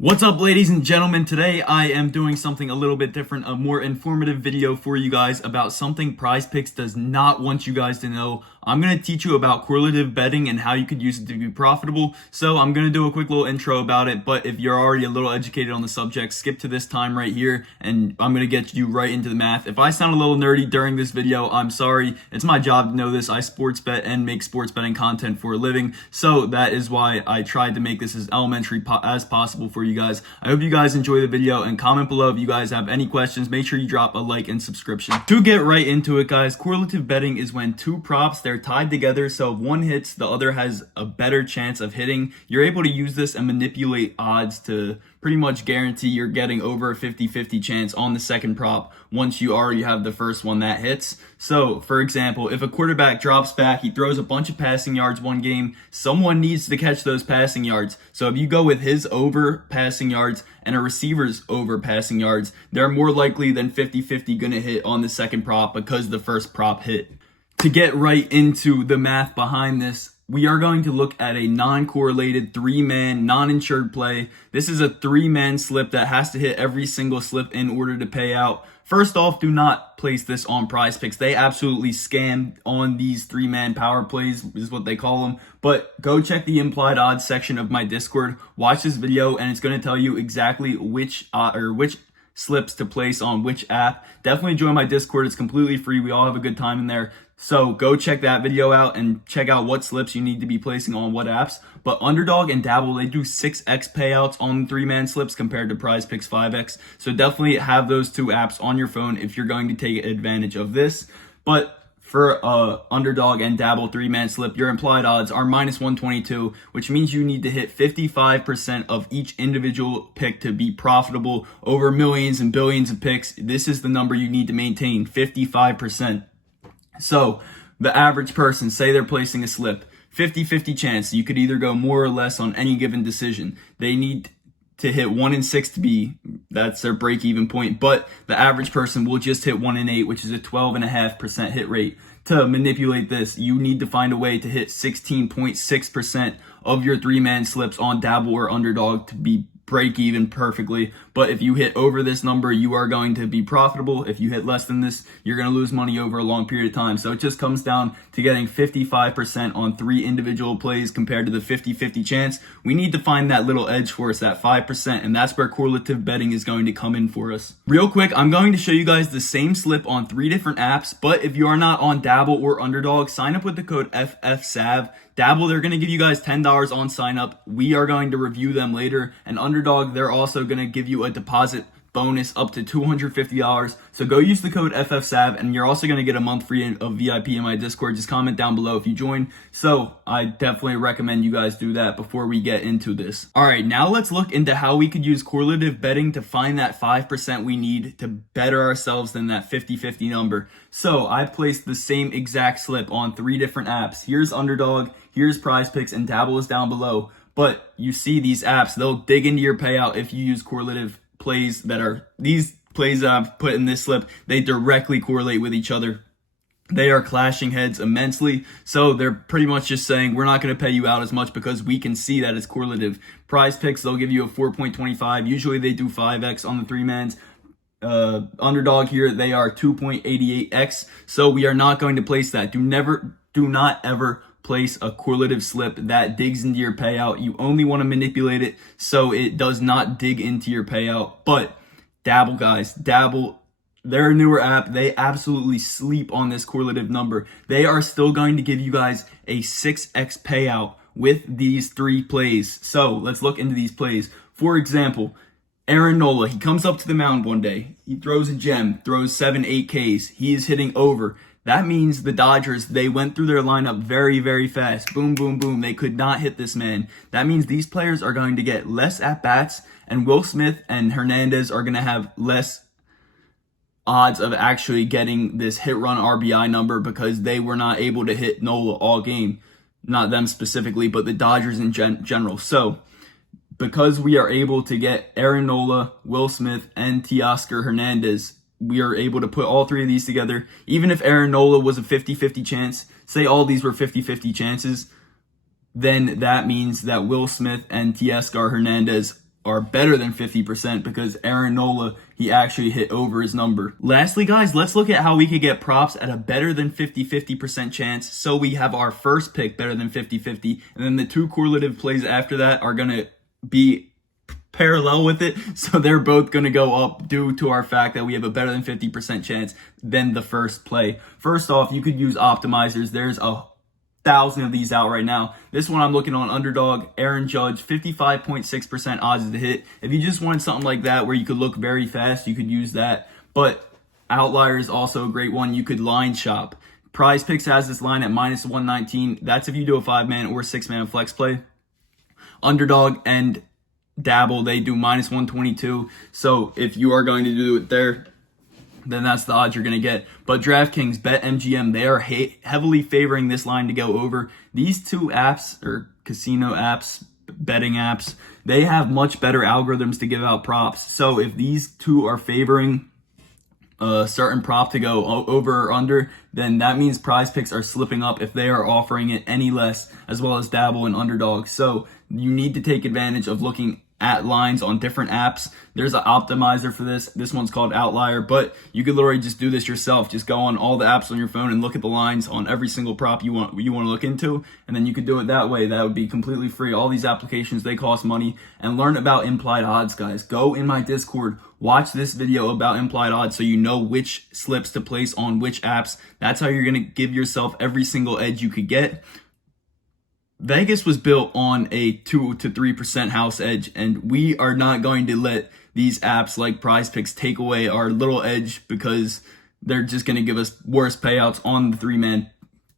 What's up, ladies and gentlemen? Today I am doing something a little bit different, a more informative video for you guys about something Prizepicks does not want you guys to know. I'm going to teach you about correlative betting and how you could use it to be profitable. So I'm going to do a quick little intro about it, but if you're already a little educated on the subject, skip to this time right here and I'm going to get you right into the math. If I sound a little nerdy during this video, I'm sorry. It's my job to know this. I sports bet and make sports betting content for a living. So that is why I tried to make this as elementary as possible for you guys. I hope you guys enjoy the video and comment below if you guys have any questions. Make sure you drop a like and subscription. To get right into it, guys, correlative betting is when two props, they're tied together, so if one hits, the other has a better chance of hitting. You're able to use this and manipulate odds to pretty much guarantee you're getting over a 50-50 chance on the second prop once you already have the first one that hits. So, for example, if a quarterback drops back, he throws a bunch of passing yards one game, someone needs to catch those passing yards. So if you go with his over passing yards and a receiver's over passing yards, they're more likely than 50-50 going to hit on the second prop because the first prop hit. To get right into the math behind this, we are going to look at a non-correlated three-man, non-insured play. This is a three-man slip that has to hit every single slip in order to pay out. First off, do not place this on Prizepicks. They absolutely scam on these three-man power plays, is what they call them. But go check the implied odds section of my Discord. Watch this video, and it's going to tell you exactly which slips to place on which app. Definitely join my Discord. It's completely free. We all have a good time in there. So go check that video out and check out what slips you need to be placing on what apps. But Underdog and Dabble, they do 6x payouts on three-man slips compared to Prizepicks 5x. So definitely have those two apps on your phone if you're going to take advantage of this. But for Underdog and Dabble three-man slip, your implied odds are minus 122, which means you need to hit 55% of each individual pick to be profitable over millions and billions of picks. This is the number you need to maintain, 55%. So the average person, say they're placing a slip, 50-50 chance. You could either go more or less on any given decision. They need to hit 1 in 6 to be, that's their break-even point. But the average person will just hit 1 in 8, which is a 12.5% hit rate. To manipulate this, you need to find a way to hit 16.6% of your three-man slips on Dabble or Underdog to be break even perfectly. But if you hit over this number, you are going to be profitable. If you hit less than this, you're going to lose money over a long period of time. So it just comes down to getting 55% on 3 individual plays compared to the 50-50 chance. We need to find that little edge for us, that 5%, and that's where correlative betting is going to come in for us. Real quick, I'm going to show you guys the same slip on 3 different apps, but if you are not on Dabble or Underdog, sign up with the code FFSAV. Dabble, they're going to give you guys $10 on sign up. We are going to review them later. And Underdog, they're also going to give you a deposit bonus up to $250. So go use the code FFSAV, and you're also going to get a month free of VIP in my Discord. Just comment down below if you join. So I definitely recommend you guys do that before we get into this. All right, now let's look into how we could use correlative betting to find that 5% we need to better ourselves than that 50-50 number. So I placed the same exact slip on 3 different apps. Here's Underdog, here's Prizepicks, and Dabble is down below. But you see these apps, they'll dig into your payout if you use correlative plays that are, these plays that I've put in this slip, they directly correlate with each other. They are clashing heads immensely. So they're pretty much just saying, we're not going to pay you out as much because we can see that it's correlative. Prizepicks, they'll give you a 4.25. Usually they do 5x on the 3-mans. Underdog here, they are 2.88x. So we are not going to place that. Do not ever place a correlative slip that digs into your payout. You only want to manipulate it so it does not dig into your payout. But Dabble, guys, Dabble, they're a newer app. They absolutely sleep on this correlative number. They are still going to give you guys a 6x payout with these 3 plays. So let's look into these plays. For example, Aaron Nola, he comes up to the mound one day. He throws a gem, throws 7-8 Ks. He is hitting over. That means the Dodgers, they went through their lineup very, very fast. Boom, boom, boom. They could not hit this man. That means these players are going to get less at-bats, and Will Smith and Hernandez are going to have less odds of actually getting this hit-run RBI number because they were not able to hit Nola all game. Not them specifically, but the Dodgers in general. So because we are able to get Aaron Nola, Will Smith, and Teoscar Hernandez, we are able to put all 3 of these together. Even if Aaron Nola was a 50-50 chance, say all these were 50-50 chances, then that means that Will Smith and Teoscar Hernandez are better than 50% because Aaron Nola, he actually hit over his number. Lastly, guys, let's look at how we could get props at a better than 50% chance. So we have our first pick better than 50-50, and then the two correlative plays after that are going to be parallel with it. So they're both going to go up due to our fact that we have a better than 50% chance than the first play. First off, you could use optimizers. There's 1,000 of these out right now. This one I'm looking on Underdog, Aaron Judge, 55.6% odds to hit. If you just wanted something like that where you could look very fast, you could use that. But Outlier is also a great one. You could line shop. Prizepicks has this line at -119. That's if you do a 5-man or 6-man flex play. Underdog and Dabble, they do -122. So if you are going to do it there, then that's the odds you're going to get. But DraftKings, BetMGM, they are heavily favoring this line to go over. These two apps, or casino apps, betting apps, they have much better algorithms to give out props. So if these two are favoring a certain prop to go over or under, then that means Prizepicks are slipping up if they are offering it any less, as well as Dabble and Underdog. So you need to take advantage of looking at lines on different apps. There's an optimizer for this. This one's called Outlier, but you could literally just do this yourself. Just go on all the apps on your phone and look at the lines on every single prop you want to look into, and then you could do it that way. That would be completely free. All these applications, they cost money. And learn about implied odds, guys. Go in my Discord, watch this video about implied odds so you know which slips to place on which apps. That's how you're going to give yourself every single edge you could get. Vegas was built on a 2 to 3% house edge, and we are not going to let these apps like Prizepicks take away our little edge because they're just going to give us worse payouts on the 3-man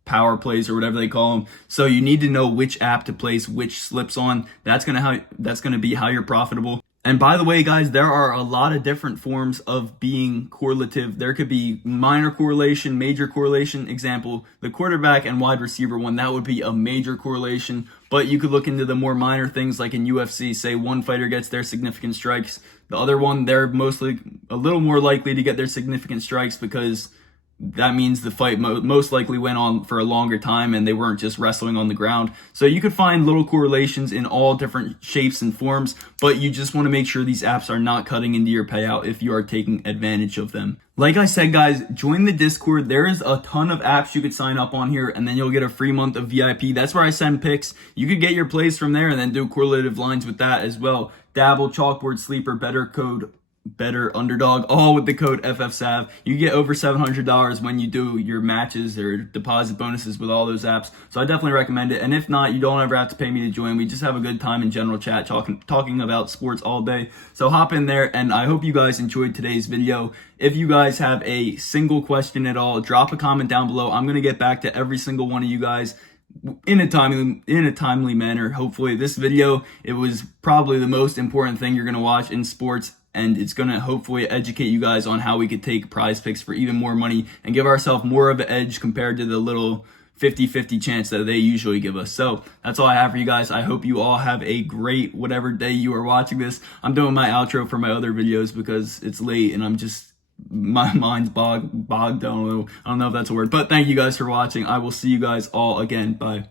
power plays or whatever they call them. So you need to know which app to place which slips on. That's going to be how you're profitable. And by the way, guys, there are a lot of different forms of being correlative. There could be minor correlation, major correlation. Example, the quarterback and wide receiver one, that would be a major correlation. But you could look into the more minor things like in UFC, say one fighter gets their significant strikes. The other one, they're mostly a little more likely to get their significant strikes because that means the fight most likely went on for a longer time and they weren't just wrestling on the ground. So you could find little correlations in all different shapes and forms, but you just want to make sure these apps are not cutting into your payout if you are taking advantage of them. Like I said, guys, join the Discord. There is a ton of apps you could sign up on here, and then you'll get a free month of VIP. That's where I send picks. You could get your plays from there and then do correlative lines with that as well. Dabble, Chalkboard, Sleeper, Betr, Underdog, all with the code FFSAV. You get over $700 when you do your matches or deposit bonuses with all those apps. So I definitely recommend it. And if not, you don't ever have to pay me to join. We just have a good time in general chat talking about sports all day. So hop in there, and I hope you guys enjoyed today's video. If you guys have a single question at all, drop a comment down below. I'm going to get back to every single one of you guys in a timely manner. Hopefully this video, it was probably the most important thing you're going to watch in sports, and it's going to hopefully educate you guys on how we could take Prizepicks for even more money and give ourselves more of an edge compared to the little 50-50 chance that they usually give us. So that's all I have for you guys. I hope you all have a great whatever day you are watching this. I'm doing my outro for my other videos because it's late and my mind's bogged. I don't know if that's a word, but thank you guys for watching. I will see you guys all again. Bye.